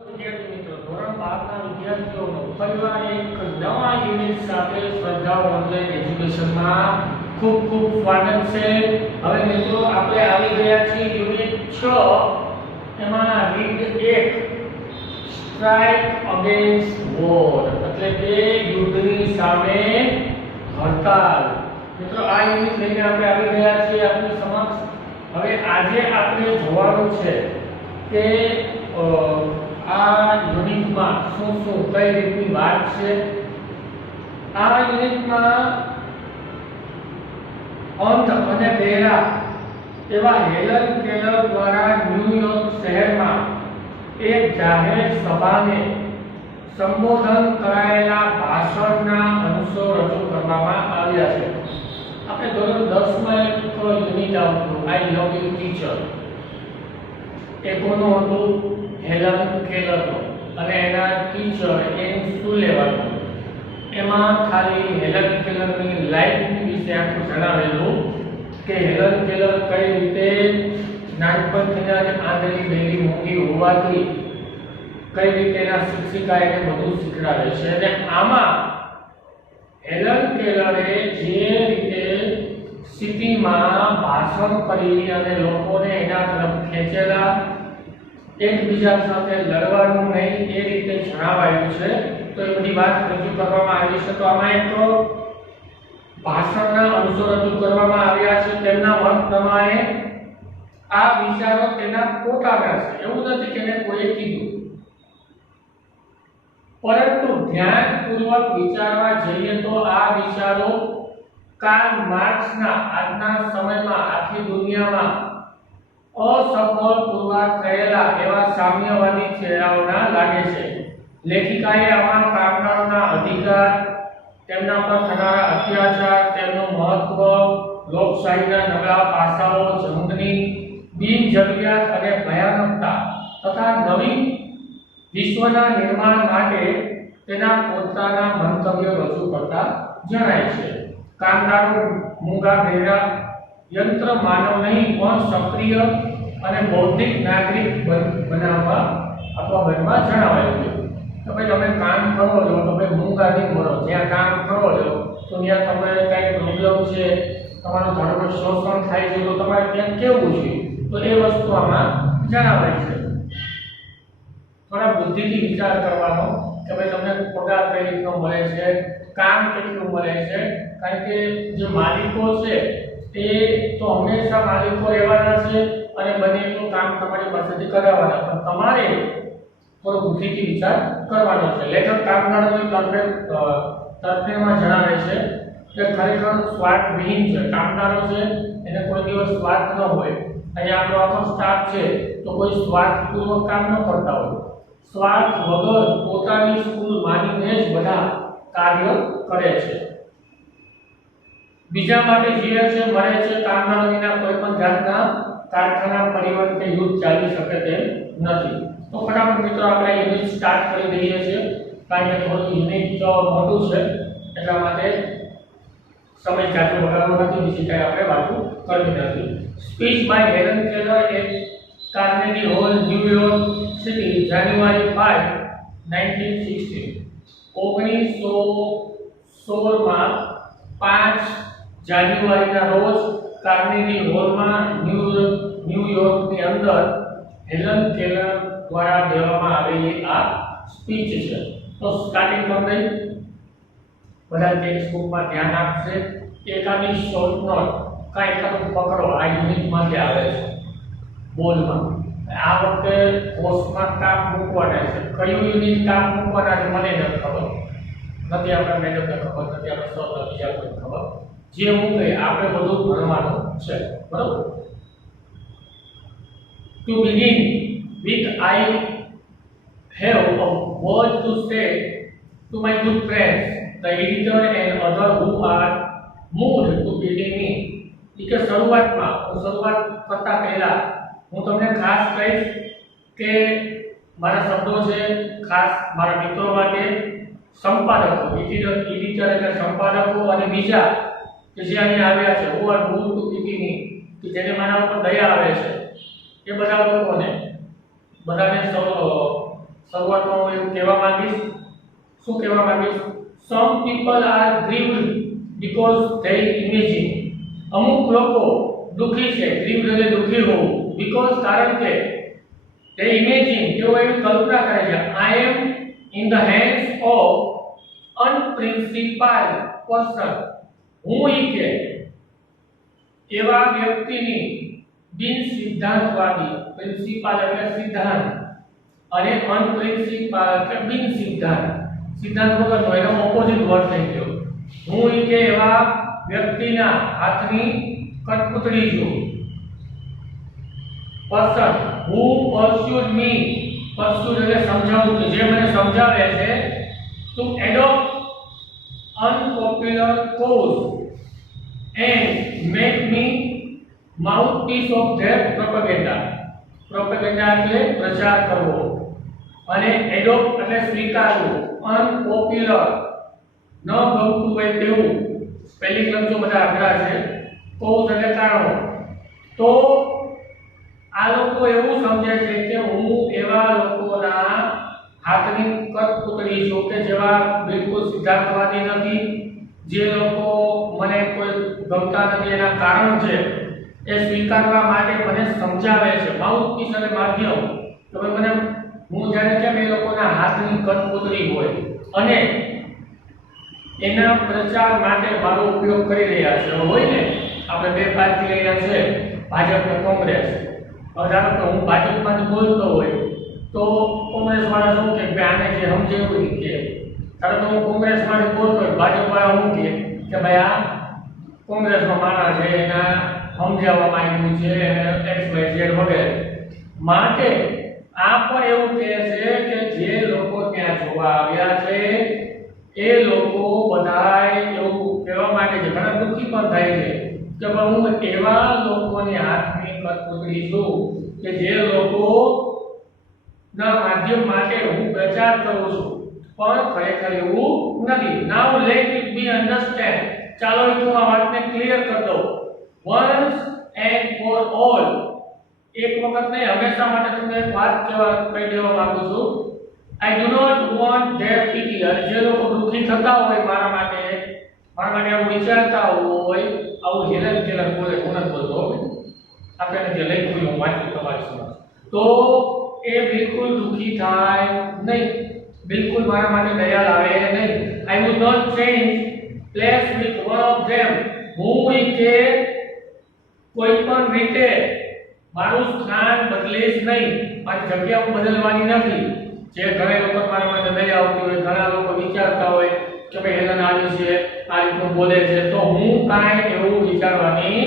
વિદ્યાર્થી મિત્રો, ધોરણ 12 ના વિદ્યાર્થીઓનો ફરીવાર એક નવા યુનિટ સાથે સ્પર્ધા ઓનલાઈન એજ્યુકેશનમાં ખૂબ ખૂબ સ્વાગત છે। હવે મિત્રો આપણે આવી ગયા છીએ યુનિટ 6 એમાં રીડ 1 સ્ટ્રાઇક અગેન્સ્ટ વોર એટલે કે યુદ્ધની સામે હડતાલ। મિત્રો આ યુનિટ લઈને આપણે આવી ગયા છીએ આપની સમક્ષ। હવે આજે આપણે જોવાનું છે કે આ યુનિટમાં શું શું કઈ રીતની વાત છે। આ યુનિટમાં અંધ અને બહેરા એવા હેલન કેલર દ્વારા ન્યુયોર્ક શહેરમાં એક જાહેર સભાને સંબોધન કરાયેલા ભાષણના અંશો રજૂ કરવામાં આવ્યા છે। આપણે ધોરણ 10 માં એક યુનિટ આવતું આઈ લવ યુ ટીચર, એ કોનું હતું? હેલન કેલરનો, અને એના ટીચર એન સુલેવાનું। એમાં ખાલી હેલન કેલરની લાઈફ વિશે આખું જણાવેલું કે હેલન કેલર કઈ રીતે નાનપણથી આંધળી બહેરી મૂંગી હોવાથી કઈ રીતે એના શિક્ષિકા એને બધું શીખડાવે છે। અને આમાં હેલન કેલરે જે રીતે સિટીમાં ભાષણ કરી અને લોકોને એના તરફ ખેંચેલા, એકબીજા સાથે લડવાનું નહીં એ રીતે જણાવાયું છે। તો એ બધી વાત રજૂ કરવામાં આવી છે। તો આમાં એક ભાષણના અંશો રજૂ કરવામાં આવ્યા છે તેમના મત પ્રમાણે। આ વિચારો તેના પોતાના છે, એવું નથી કે એને કોઈએ કીધું, પરંતુ ધ્યાનપૂર્વક વિચારવા જઈએ તો આ વિચારો કાર્લ માર્ક્સના આજના સમયમાં આખી દુનિયામાં અસફળ પુરવાર થયેલા એવા સામ્યવાદી ચહેરાઓના લાગે છે। લેખિકાએ આમાં કામદારોના અધિકાર, તેમના પર થનારા અત્યાચાર, તેમનું મહત્વ, લોકશાહીના નબળા પાસાઓ, જંગની બિનજરૂરિયાત અને ભયાનકતા તથા નવી વિશ્વના નિર્માણ માટે તેના પોતાના મંતવ્યો રજૂ કરતા જણાય છે। કામદારો મૂંગા બહેરા યંત્ર માનવ નહીં પણ સક્રિય અને બૌદ્ધિક નાગરિક બનાવવા અથવા બનવા જણાવાયું છે। તો ભાઈ તમે કામ કરો છો, તમે મૂંગા નહીં બનો, જ્યાં કામ કરો છો તો ત્યાં તમે કંઈક પ્રોબ્લેમ છે, તમારું ધારો કે શોષણ થાય છે, તો તમારે ત્યાં કેવું છે, તો એ વસ્તુ આમાં જણાવાય છે। થોડા બુદ્ધિથી વિચાર કરવાનો કે ભાઈ તમને પગાર કઈ રીતનો મળે છે, કામ કેટલું મળે છે, કારણ કે જે માલિકો છે એ તો હંમેશા માલિકો રહેવાના છે અને બને એટલું કામ તમારી પાસેથી કરાવવાના, પણ તમારે થોડો બુદ્ધિથી વિચાર કરવાનો છે। લેખક કામદારોની તરફેણમાં જણાવે છે કે ખરેખર સ્વાર્થવિહીન છે, કામદારો છે એને કોઈ દિવસ સ્વાર્થ ન હોય। અહીંયા આપણો આખો સ્ટાફ છે તો કોઈ સ્વાર્થપૂર્વક કામ ન કરતા હોય, સ્વાર્થ વગર પોતાની સ્કૂલ માનીને જ બધા કાર્ય કરે છે, બીજા માટે જીવે છે, મરે છે। કામદારો વિના કોઈ પણ જાતના કારખાના, પરિવહન કે યુદ્ધ ચાલી શકે તેમ નથી। તો ફટાફટ મિત્રો આપણે યુનિટ સ્ટાર્ટ કરી દઈએ છીએ, કારણ કે થોડું યુનિટ મોટું છે એટલા માટે સમય જાજો બગાડવો નથી, બીજી કઈ આપણે વાતો કરવી નથી। Speech by Helen Keller at Carnegie Hall, New York city, January 5, 1916। 1916 માં 5 જાન્યુઆરીના રોજ કાર્નેગી હોલમાં ન્યુયોર્કની અંદર હેલન કેલર દ્વારા દેવામાં આવેલી આ સ્પીચ છે। તો સ્ટાર્ટિંગ કરી દઈએ, બધા ટેક્સ્ટ બુકમાં ધ્યાન આપશે। એકાદી શોર્ટ નોટ કાંઈ એકાદું પકડો, આ યુનિટમાંથી આવે છે બોલમાં। આ વખતે પોસ્ટમાં કામ મૂકવાના છે, કયું યુનિટ કામ મૂકવાના છે મને નથી ખબર, નથી આપણે મેડમને ખબર, નથી આપણે સર બીજા કોઈ ખબર, જે મૂકે આપણે બધું ભણવાનું છે, બરાબર। To begin with, I have a word to say to my good friends, the editor and others who are moved to pity me। કે શરૂઆતમાં હું શરૂઆત કરતા પહેલા હું તમને ખાસ કહીશ કે મારા શબ્દો છે ખાસ મારા મિત્રો માટે, સંપાદકો, એડિટર એટલે સંપાદકો અને બીજા કે જે અહીંયા આવ્યા છે, who are moved to pity me, કે જેને મારા ઉપર દયા આવે છે, એ બધા લોકોને બધાને શરૂઆતમાં હું એવું કહેવા માંગીશ, શું કહેવા માંગીશ? Some people are grieved because they imagine. અમુક લોકો દુખી છે, ગ્રીવ્ડ એટલે દુખી હોવું, બીકોઝ કારણ કે ધે ઇમેજિન તેઓ એવી કલ્પના કરે છે, I am in the hands of unprincipled person. હું કે એવા વ્યક્તિની બિન સિદ્ધાંતવાદી, પ્રિન્સિપાલ એટલે સિદ્ધાંત અને અનપ્રિન્સિપાલ એટલે બિન સિદ્ધાંત, સિદ્ધાંત વગરનો એનો ઓપોઝિટ વર્ડ થઈ ગયો. હું કે એવા વ્યક્તિના હાથની કઠપૂતળી છું. પર્સન હુ પરસ્યુડ મી, પરસ્યુડ એટલે સમજાવવું, જે મને સમજાવે છે, to adopt unpopular cause and make me mouthpiece of their propaganda. Propaganda એટલે પ્રચાર કરવો અને એડોપ્ટ એટલે સ્વીકારવું. અનપોપ્યુલર ન ગમતું હોય તેવું, સ્પેલિંગ લખજો બધા આકડા છે. કોઝ એટલે કારણો. તો આ લોકો એવું સમજે છે કે હું એવા લોકોના હાથની કઠપૂતળી છું કે જેવા બિલકુલ સિદ્ધાંતવાદી નથી, જે લોકો મને કોઈ ગમતા નથી, એના કારણ છે એ સ્વીકારવા માટે મને સમજાવે છે. માઉથપીસ અને માધ્યમ, તમે મને હું જાણે કેમ એ લોકોના હાથની કઠપૂતળી હોય અને એના પ્રચાર માટે મારો ઉપયોગ કરી રહ્યા છે. હોય ને, આપણે બે પાર્ટી લઈને છે, ભાજપ અને કોંગ્રેસ. હવે ધારો કે હું ભાજપમાંથી બોલતો હોય તો કોંગ્રેસ વાળા શું કે આને જે સમજે એવું કે, ધારો કે હું કોંગ્રેસમાંથી બોલતો હોય, ભાજપ વાળા શું કે ભાઈ આ કોંગ્રેસનો માણસ છે, એના સમજાવવામાં આવ્યું છે એક્સ વાય ઝેડ વગેરે. માટે આ પણ એવું કહે છે કે જે લોકો ત્યાં જોવા આવ્યા છે એ લોકો બધાય એવું કહેવા માટે છે, ઘણા દુઃખી પણ થાય છે કે હું એવા લોકોની હાથની કઠપૂતળી છું કે જે લોકો ના માધ્યમ માટે હું પ્રચાર કરું છું, પણ ખરેખર એવું નથી. નાઉ લેટ ઇટ બી અન્ડરસ્ટેન્ડ. ચાલો હું આ વાતને ક્લિયર કરી દઉં. Once and for all. એક વખત નહીં, હંમેશા માટે તમને એક વાત કહી દેવા માંગુ છું. I do not want their pity. જે લોકો દુઃખી થતા હોય મારા માટે આવું વિચારતા હોય, આવું હેલન કેલન બોલે, હું નથી બોલતો, આપણે જે લખ્યું હું વાંચું તમારી સમક્ષ, તો એ બિલકુલ દુઃખી થાય નહીં, બિલકુલ મારા માટે દયાળ આવે નહીં. I would not change place with one of them. હું કે કોઈ પણ રીતે મારું સ્થાન બદલીશ નહીં, મારી જગ્યા હું બદલવાની નથી. જે ઘણા લોકો મારા માટે દયા આવતી હોય, ઘણા લોકો વિચારતા હોય કે ભાઈ હેલન આવી છે, આ રીતનું બોલે છે, તો હું કાંઈ એવું વિચારવાની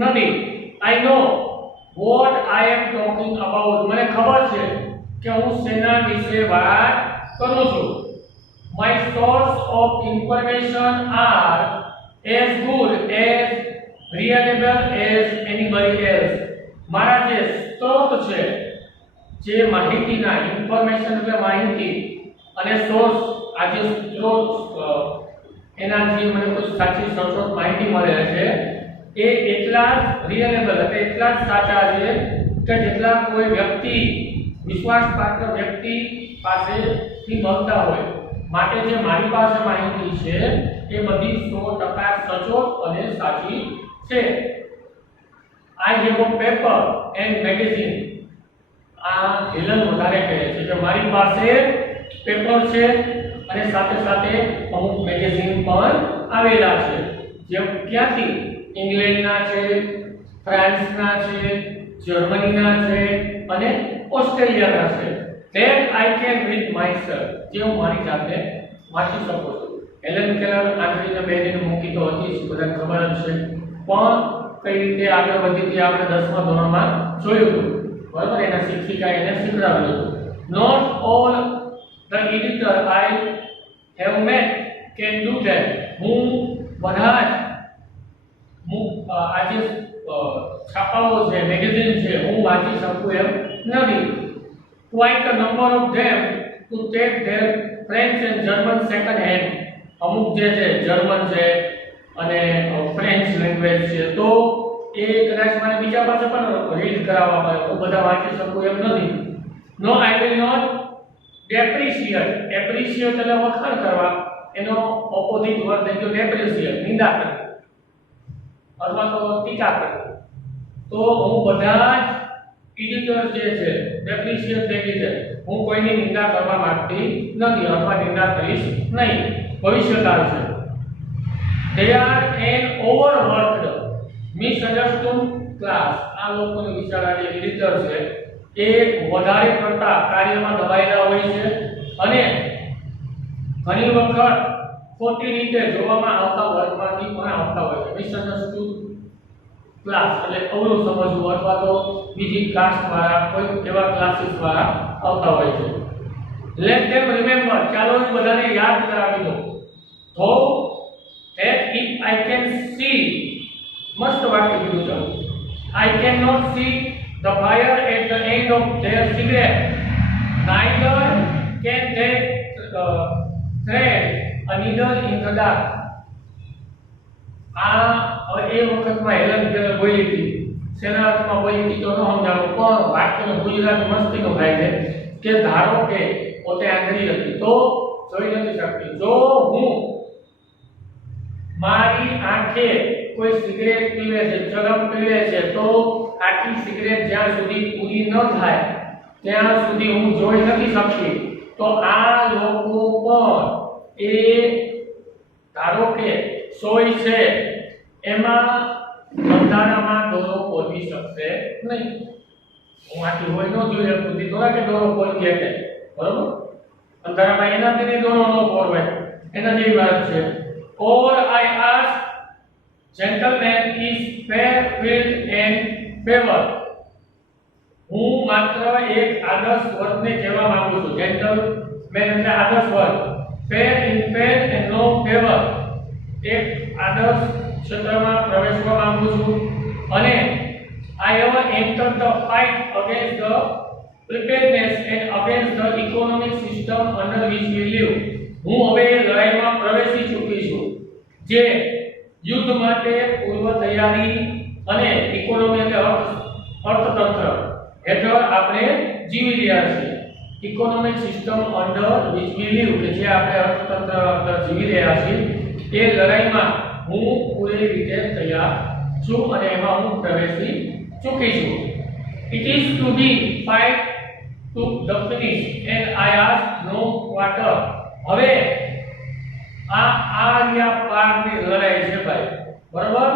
નથી. I know what I am talking about. મને ખબર છે કે હું શેના વિશે વાત કરું છું. My source of information are as good as reliable as anybody else. મારા જે સ્ત્રોત છે, જે માહિતીના, ઇન્ફોર્મેશન એટલે માહિતી અને સોર્સ, આ જે સ્ત્રોત એનાથી મને કોઈ સાચી સચોટ માહિતી મળે છે એ એટલા જ રિલાયેબલ એટલે એટલા જ સાચા છે કે જેટલા કોઈ વ્યક્તિ, વિશ્વાસપાત્ર વ્યક્તિ પાસેથી મળતા હોય. માટે જે મારી પાસે માહિતી છે એ બધી 100% સચોટ અને સાચી છે. I have a paper and magazine. આ હેલન વધારે કહે છે કે મારી પાસે પેપર છે અને સાથે સાથે અમુક મેગેઝિન પણ આવેલા છે, જે ક્યાંથી ઇંગ્લેન્ડના છે, ફ્રાન્સના છે, જર્મનીના છે અને ઓસ્ટ્રેલિયાના છે. that I can read myself. જે હું મારી જાતે વાંચી શકું છું. હેલન કેલર આંતરીને બેરીને મૂકી તો હતી જ, બધાને ખબર જ છે, પણ કઈ રીતે આગળ વધી તે આપણે 10મા ધોરણમાં જોયું હતું, બરાબર? એના શિક્ષિકાએ એને શીખવાડ્યું હતું. Not all the editor I have met can do that. હું બધા જ આજે છાપાઓ છે, મેગેઝિન છે, હું વાંચી શકું એમ નથી. Quite a number of them to take their French and German second hand. અમુક જે છે જર્મન છે અને ફ્રેન્ચ લેંગ્વેજ છે, તો એ કદાચ મને બીજા પાસે પણ રીડ કરાવવા પડે, હું બધા વાંચી શકું એમ નથી. નો, I will not ડેપ્રિશિએટ એટલે વખાણ કરવા, એનો ઓપોઝિટ વર્ડ થઈ ગયો ડેપ્રિશિએટ, નિંદા કરવી અથવા તો ટીકા કરવી. તો હું બધા જ એડિટર જે છે ડેપ્રિશિએટ થઈ છે, હું કોઈની નિંદા કરવા માંગતી નથી અથવા નિંદા કરીશ નહીં. ભવિષ્યકાળ છે. They are an overworked, misunderstood class. આ લોકોની વિચારણા જે એડિટર છે એ વધારે પડતા કાર્યમાં દબાયેલા હોય છે અને ઘણી વખત ખોટી રીતે જોવામાં આવતા વર્ગમાંથી પણ આવતા હોય છે. મિસઅન્ડરસ્ટુડ ક્લાસ એટલે અવળું સમજવું અથવા તો બીજી કાસ્ટ વાળા કોઈ એવા ક્લાસીસ વાળા આવતા હોય છે. લેટ ધેમ રિમેમ્બર, ચાલો એ બધાને યાદ કરાવી દો. તો that if I can see, મસ્ત વાક્ય કીધું છે. I cannot see the fire at the end of their cigarette, neither can they thread a needle in the dark. આ એ વખતમાં હેલન કેલર બોલી હતી, સેના અર્થમાં બોલી હતી તો ન સમજાવું, પણ વાક્યનો ગુજરાતી મસ્તીનો થાય છે કે ધારો કે પોતે આંધળી હતી તો જોઈ નથી શકતી. જો હું મારી આંખે કોઈ સિગરેટ પીવે છે, ચરમ પીવે છે, તો આખી સિગરેટ જ્યાં સુધી પૂરી ન થાય ત્યાં સુધી હું જોઈ નથી શકતી. તો આ લોકો પણ એ ધારો કે સોય છે એમાં અંધારામાં દોરો પોરવી શકશે નહીં. હું આખી હોય ન જોઈ શકતી તો કે દોરો પોરવી શકે, બરોબર? અંધારામાં એનાથી દોરો ન પોરવાય, એના જેવી વાત છે. All I ask, gentlemen, is fair will and favor. હું માત્ર એક આદર્શ વર્ગને કહેવા માંગુ છું. જેન્ટલમેન એટલે આદર્શ વર્ગ. fair in fair and no favor. એક આદર્શ ક્ષેત્રમાં પ્રવેશવા માંગુ છું અને I have entered the fight against the preparedness and against the economic system under which we live. હું હવે લડાઈમાં પ્રવેશી ચૂકી છું જે યુદ્ધ માટે પૂર્વ તૈયારી અને ઇકોનોમી એટલે અર્થતંત્ર હેઠળ આપણે જીવી રહ્યા છીએ. Economic system under which we live કે જે આપણે અર્થતંત્ર અંદર જીવી રહ્યા છીએ એ લડાઈમાં હું પૂરી રીતે તૈયાર છું અને એમાં હું પ્રવેશી ચૂકી છું. It is to be fight to the finish and I ask no quarter. હવે આ રહ્યા પારની લડાઈ છે ભાઈ, બરાબર?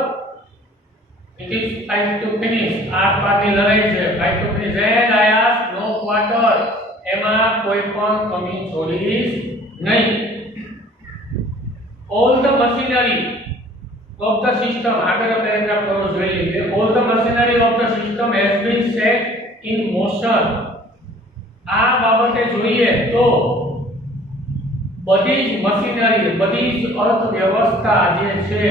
It is fight to finish. આ પારની લડાઈ છે, fight to finish and I ask no quarter. એમાં કોઈ પણ કમી છોડીશ નહીં. All the machinery of the system, આગળ પેરેગ્રાફ થોડો જોઈ લઈએ. All the machinery of the system has been set in motion. આ બાબતે જોઈએ તો બધી જ મશીનરી, બધી જ અર્થવ્યવસ્થા જે છે,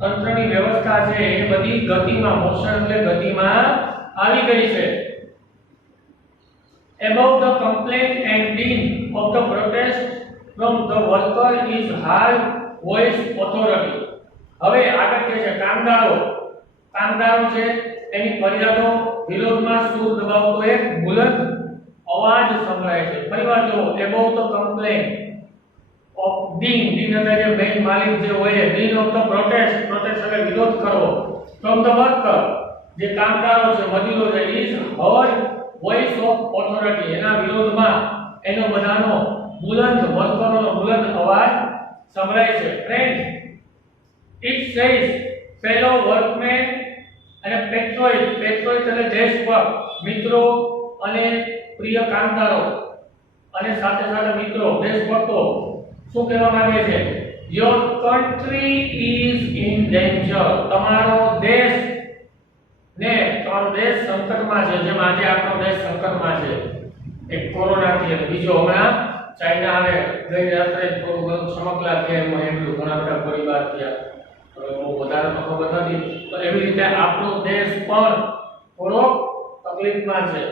તંત્રની વ્યવસ્થા છે એ બધી ગતિમાં, મોશન એટલે ગતિમાં આવી ગઈ છે. Above the complaint and din of the protest from the worker is hard voice authority. હવે આગળ કે છે કામદારો છે એની ફરિયાદો વિરોધમાં સૂર દબાવતો એક બુલંદ અવાજ સંભળાય છે. ફરીવાર જો above the complaint of din એટલે જે બેંક માલિક જે હોય, din of the protest એટલે વિરોધ કરો, from the worker જે કામદારો છે, મજૂરો છે, is heard voice of authority એના વિરોધમાં એનો બધાનો બુલંદ વર્કરોનો બુલંદ અવાજ સંભળાય છે. Friend, it says fellow workmen અને patriots એટલે દેશભક્ત મિત્રો અને પ્રિય કામદારો અને સાથે સાથે મિત્રો દેશભક્તો શું કહેવા માંગે છે? Your country is in danger. તમારો દેશ સંકટમાં છે. જેમ આજે આપણો દેશ સંકટમાં છે એક કોરોનાથી અને બીજો હમણાં ચાઇના આવે ગઈ રાત્રે થોડું ઘણું ચમકલા થયા એમાં એટલું ઘણા બધા પરિવાર થયા. બહુ વધારે તો ખબર નથી, તો એવી રીતે આપણો દેશ પણ થોડો તકલીફમાં છે.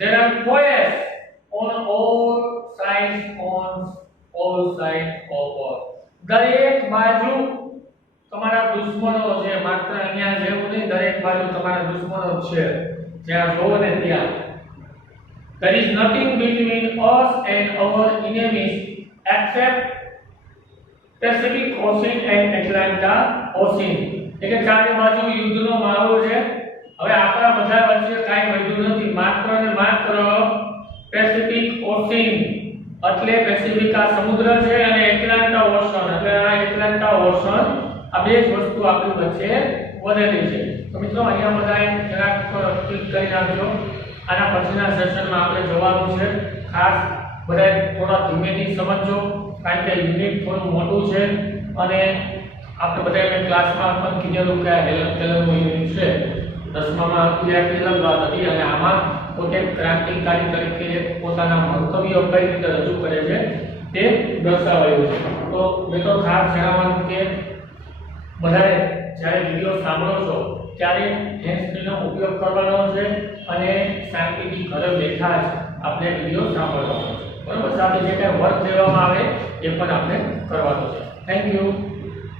There are foes on all sides of war. દરેક બાજુ તમારા દુશ્મનો છે. માત્ર અહીંયા જેવું નહીં, દરેક બાજુ તમારા દુશ્મનો છે. જ્યાં જોવો ને ત્યાં there is nothing between us and our enemies except Pacific Ocean and Atlantic Ocean. એટલે ચારે બાજુ યુદ્ધનો માહોલ છે. હવે આપણા બધા વચ્ચે કાંઈ વધ્યું નથી, માત્ર ને માત્ર પેસિફિક ઓશિયન એટલે પેસિફિક આ સમુદ્ર છે અને એટલાન્ટા ઓશન એટલે આ એટલાન્ટા ઓશન, આ બે જ વસ્તુ આપણી વચ્ચે વધેલી છે. તો મિત્રો અહીંયા બધાએ જરાક ક્લિક કરી નાખજો. આના પછીના સેશનમાં આપણે જોવાનું છે. ખાસ બધાએ થોડા ધીમેથી સમજજો કારણ કે યુનિટ થોડું મોટું છે અને આપણે બધાએ મેં ક્લાસમાં પણ કીધેલું કે હેલન કેલરનું યુનિટ છે. 10મામાં ક્રિયાશીલ વાત હતી અને આમાં પોતે ક્રાંતિકારી તરીકે પોતાના મંતવ્યો કઈ રીતે રજૂ કરે છે તે દર્શાવાયું છે. તો મિત્રો ખાસ જણાવવાનું કે બધાએ જ્યારે વિડિયો સાંભળો છો ત્યારે હેન્ડ ફ્રીનો ઉપયોગ કરવાનો છે અને શાંતિથી ઘરે બેઠા જ આપણે વિડિયો સાંભળવાનો છે. બરાબર, સાથે જે કાંઈ વર્ક દેવામાં આવે એ પણ આપણે કરવાનો છે. Thank you.